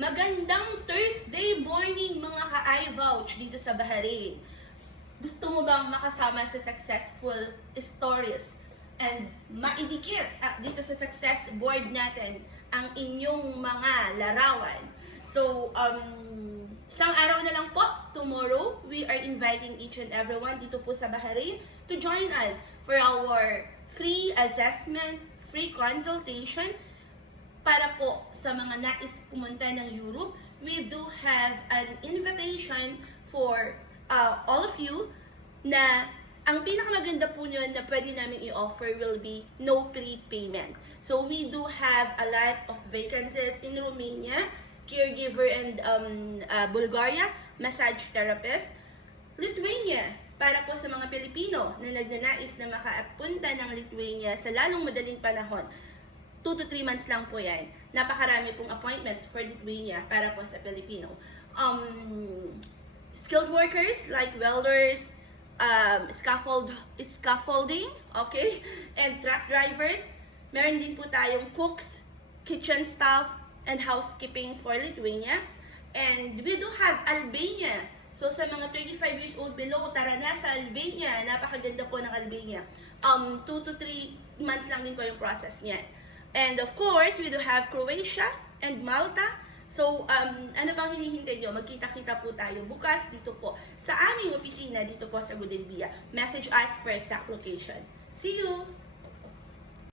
Magandang Thursday morning mga ka-iVouch dito sa Bahrain. Gusto mo bang makasama sa successful stories and maidikit dito sa success board natin ang inyong mga larawan? So, isang araw na lang po, tomorrow, we are inviting each and everyone dito po sa Bahrain to join us for our free assessment, free consultation. Para po sa mga nais pumunta ng Europe, we do have an invitation for all of you na ang pinakamaganda po nyo na pwede namin i-offer will be no prepayment. So we do have a lot of vacancies in Romania, caregiver and Bulgaria, massage therapist, Lithuania, para po sa mga Pilipino na nagnanais na makapunta ng Lithuania sa lalong madaling panahon. 2 to 3 months lang po yan. Napakarami pong appointments for Lithuania para po sa Pilipino. Skilled workers like welders, scaffolding, okay? And truck drivers. Meron din po tayong cooks, kitchen staff, and housekeeping for Lithuania. And we do have Albania. So sa mga 35 years old below, tara na sa Albania. Napakaganda po ng Albania. 2 to 3 months lang din po yung process niyan. And of course, we do have Croatia and Malta. So, ano bang hinihintay nyo? Magkita-kita po tayo bukas dito po sa aming opisina dito po sa Gudelvia. Message us for exact location. See you!